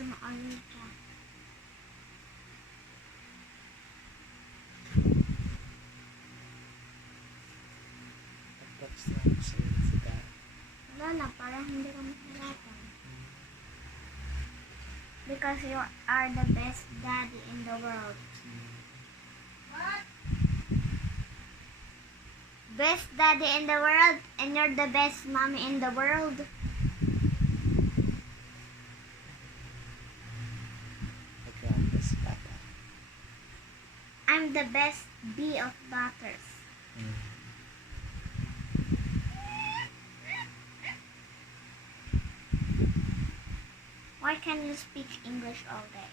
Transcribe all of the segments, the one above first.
sa maayon ka. Tapos na ako sa sika. Wala na, parang hindi ka mahirapan. Because you are the best daddy in the world. Best daddy in the world, and you're the best mommy in the world. Okay, ang best papa. I'm the best bee of daughters. Why can't you speak English all day?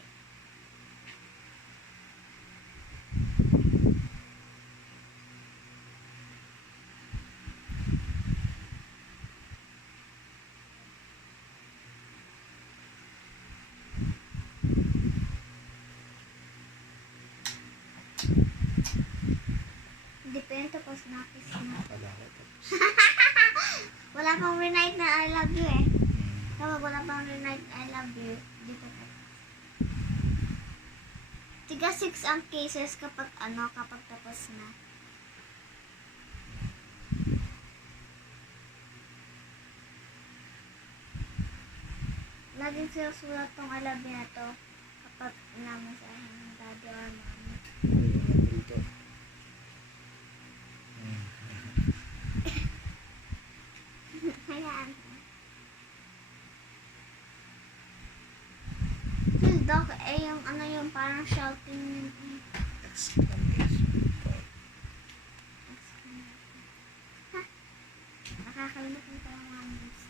Depende tapos nakis na. Wala ko tapos. Wala pang renite na I love you eh. Kapag wala pang renite I love you, di pa tapos. Tiga 6 ang cases kapag kapag tapos na. Laging sinusulat tong I love you na to kapag inamasahin ng daddy or mommy. Dito. Hayaan ko. Dog, yung yung parang shouting. Exclamation point. Ha? Nakakalimutan ko yung mga moves.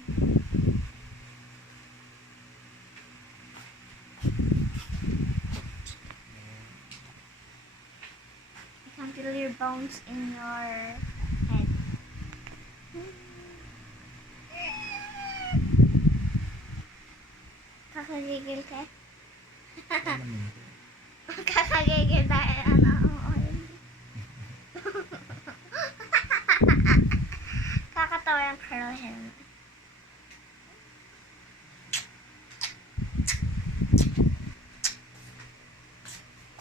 I can feel your bones in your head. Kakagigil ka? Ano naman ito? Kakagigil dahil kakatawa yung curl hair.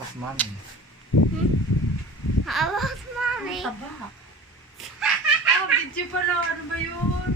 Of mommy. How about mommy? Taba. Ah, video pala. Ano ba yun?